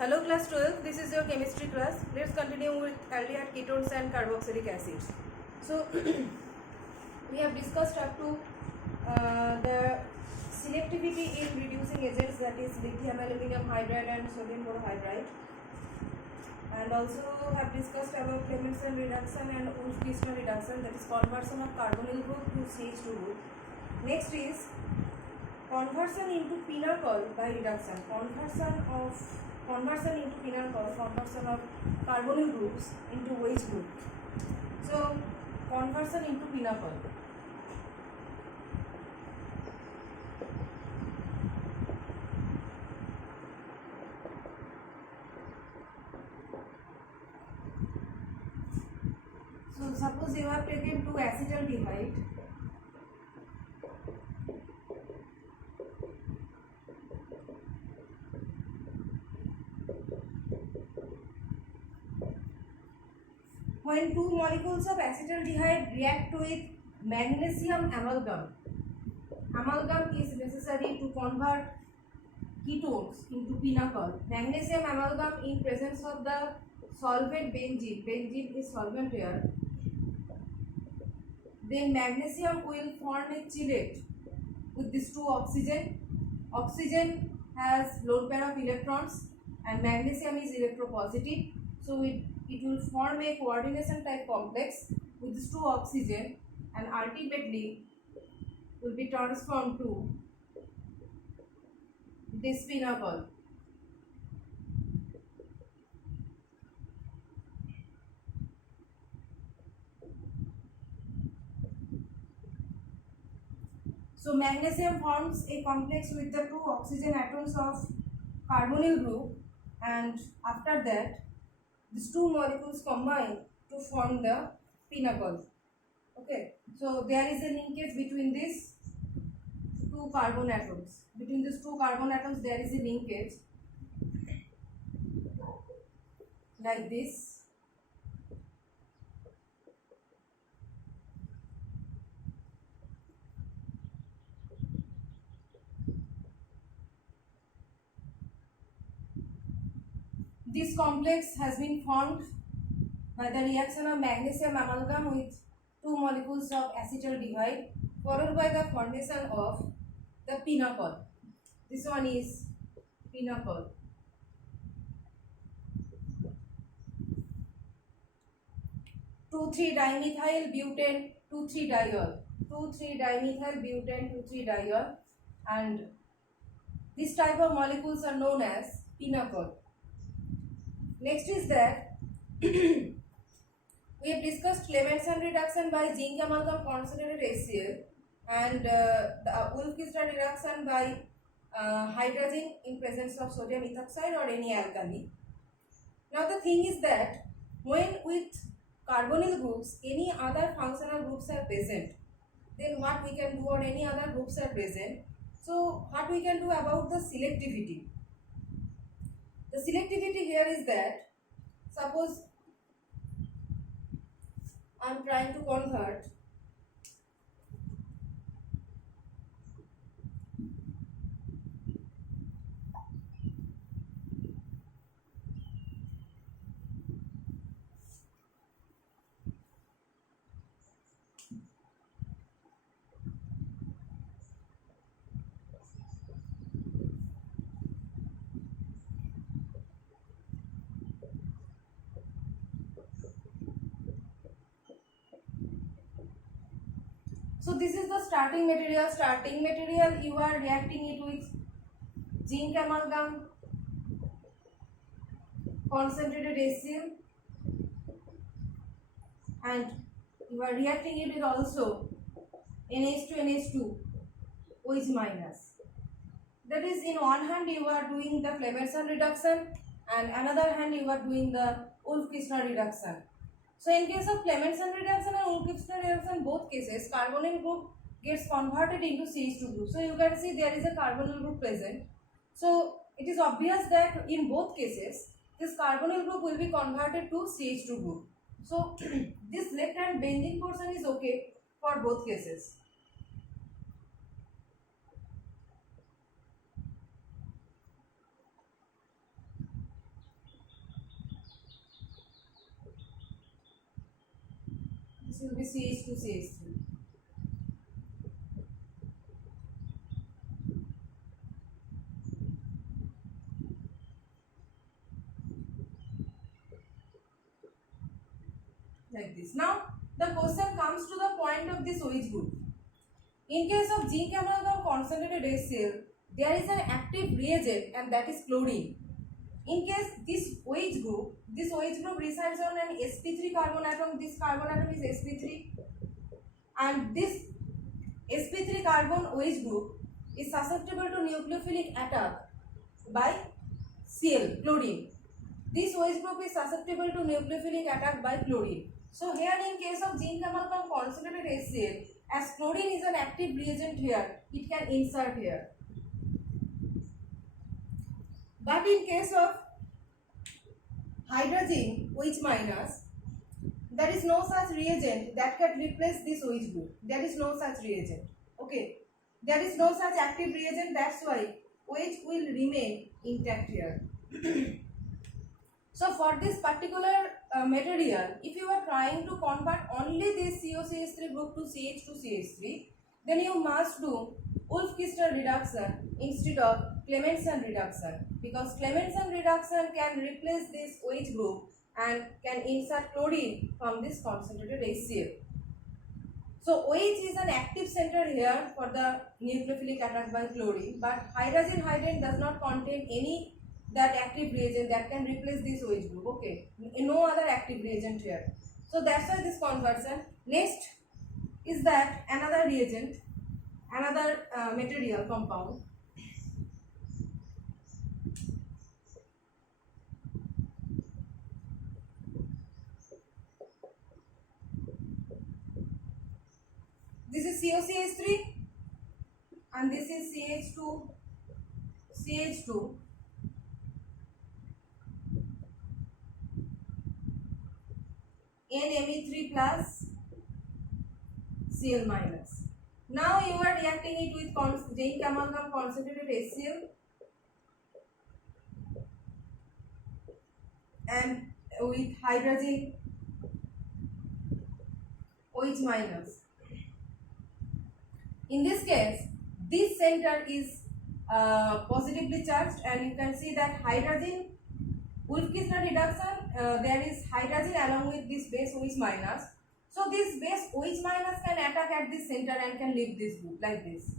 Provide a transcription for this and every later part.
Hello class 12, this is your chemistry class. Let's continue with aldehyde ketones and carboxylic acids. So we have discussed up to the selectivity in reducing agents, that is lithium aluminum hydride and sodium borohydride, and also have discussed about Clemmensen reduction and Wolff-Kishner reduction, that is conversion of carbonyl group to CH2 group. Next is conversion into pinacol by reduction, conversion into pinacol, conversion of carbonyl groups into OH group. So conversion into pinacol. So suppose you have taken 2 acetaldehyde when 2 molecules of acetaldehyde react with magnesium amalgam. Amalgam is necessary to convert ketones into pinacol. Magnesium amalgam in presence of the solvent benzene. Benzene is solvent here. Then magnesium will form a chelate with these 2 oxygen. Oxygen has lone pair of electrons and magnesium is electropositive. So it will form a coordination type complex with these 2 oxygen and ultimately will be transformed to this pinacol. So magnesium forms a complex with the 2 oxygen atoms of carbonyl group, and after that these 2 molecules combine to form the pinacol. Okay, so there is a linkage between these 2 carbon atoms. Between these 2 carbon atoms there is a linkage like this. This complex has been formed by the reaction of magnesium amalgam with 2 molecules of acetaldehyde followed by the formation of the pinacol. This one is pinacol. Two 3-dimethyl butane 2,3-diol, 2,3-dimethyl butane 2,3-diol, and this type of molecules are known as pinacol. Next is that we have discussed Clemmensen reduction by zinc amalgam concentrated HCl and the Wolff-Kishner reduction by hydrazine in presence of sodium ethoxide or any alkali. Now the thing is that when with carbonyl groups any other functional groups are present, then what we can do, or any other groups are present, so what we can do about the selectivity? The selectivity here is that suppose I am trying to convert so this is the starting material. Starting material you are reacting it with zinc amalgam concentrated HCl, and you are reacting it with also NH2NH2 OH minus. That is, in one hand you are doing the Clemmensen reduction and another hand you are doing the Wolff-Kishner reduction. So in case of Clemmensen reduction and Wolff-Kishner reduction, both cases carbonyl group gets converted into CH2 group. So you can see there is a carbonyl group present. So it is obvious that in both cases this carbonyl group will be converted to CH2 group. So this left hand benzene portion is okay for both cases. This will be CH2 CH3. Like this. Now the question comes to the point of this OH group. In case of zinc amalgam concentrated HCl, there is an active reagent and that is chlorine. In case this OH group resides on an sp3 carbon atom. This carbon atom is sp3, and this sp3 carbon OH group is susceptible to nucleophilic attack by Cl, chlorine. This OH group is susceptible to nucleophilic attack by chlorine. So here in case of zinc amalgam concentrated HCl, as chlorine is an active reagent here, it can insert here. But in case of hydrogen OH minus, there is no such reagent that can replace this OH group. There is no such reagent. Okay. There is no such active reagent, that's why OH will remain intact here. So for this particular material, if you are trying to convert only this COCH3 group to CH2CH3, then you must do Wolff-Kissner reduction instead of Clemmensen reduction, because Clemmensen reduction can replace this OH group and can insert chlorine from this concentrated HCl. So OH is an active center here for the nucleophilic attack by chlorine, but hydrogen hydrate does not contain any that active reagent that can replace this OH group. Okay, no other active reagent here. So that's why this conversion. Next is that another reagent, another material compound. This is COCH3 and this is CH2 NMe3 plus Cl minus. Now you are reacting it with zinc amalgam concentrated HCl and with hydrogen OH minus. In this case, this center is positively charged, and you can see that hydrogen Wolff-Kissner reduction, there is hydrogen along with this base OH minus. So this base OH minus can attack at this center and can leave this group like this.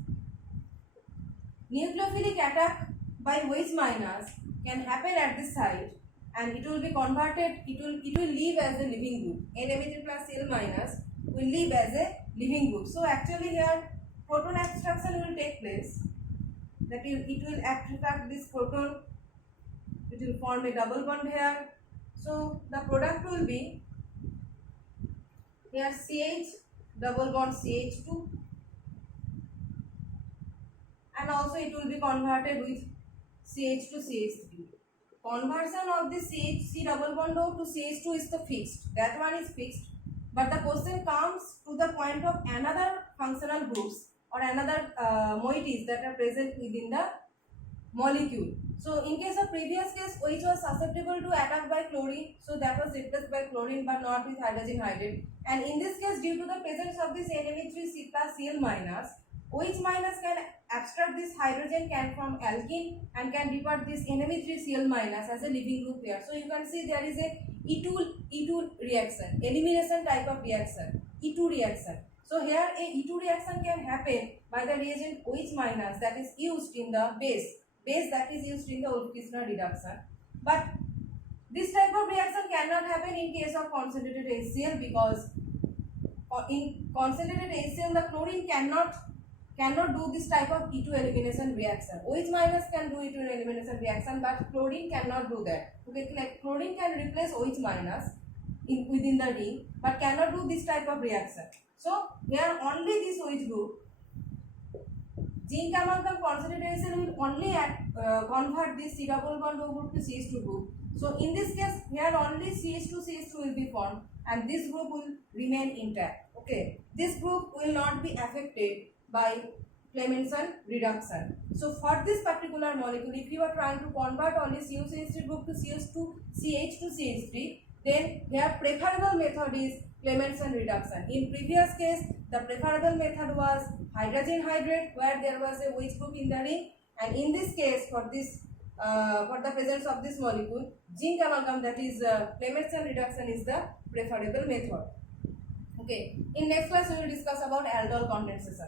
Nucleophilic attack by OH minus can happen at this site, and it will be converted, it will leave as a leaving group. NMe3 plus Cl minus will leave as a leaving group. So actually here proton abstraction will take place. That is, it will attract this proton, it will form a double bond here. So the product will be here CH double bond CH2, and also it will be converted with CH2 CH3. Conversion of the CH double bond O to CH2 is the fixed. That one is fixed. But the question comes to the point of another functional groups or another moieties that are present within the molecule. So in case of previous case, OH was susceptible to attack by chlorine, so that was replaced by chlorine but not with hydrogen hydrate. And in this case, due to the presence of this NMe3 plus Cl minus, OH minus can abstract this hydrogen can form alkene and can depart this NMe3 Cl minus as a leaving group here. So you can see there is a E2 reaction, elimination type of reaction, E2 reaction. So here a E2 reaction can happen by the reagent OH minus that is used in the base that is used in the Wolff-Kissner reduction. But this type of reaction cannot happen in case of concentrated HCl, because in concentrated HCl the chlorine cannot do this type of E2 elimination reaction. OH minus can do E2 elimination reaction, but chlorine cannot do that. Okay, like chlorine can replace OH minus within the ring, but cannot do this type of reaction. So here only this OH group, zinc amalgam concentrated HCl will only convert this C double bond O group to CH2 group. So in this case, here only CH2 will be formed, and this group will remain intact. Okay, this group will not be affected by Clemmensen reduction. So for this particular molecule, if you are trying to convert only COCH3 group to CH2CH3, Then here preferable method is Clemmensen reduction. In previous case, the preferable method was hydrogen hydrate, where there was a wedge group in the ring, and in this case, for the presence of this molecule, zinc amalgam, that is Clemmensen reduction, is the preferable method. Okay. In next class, we will discuss about aldol condensation.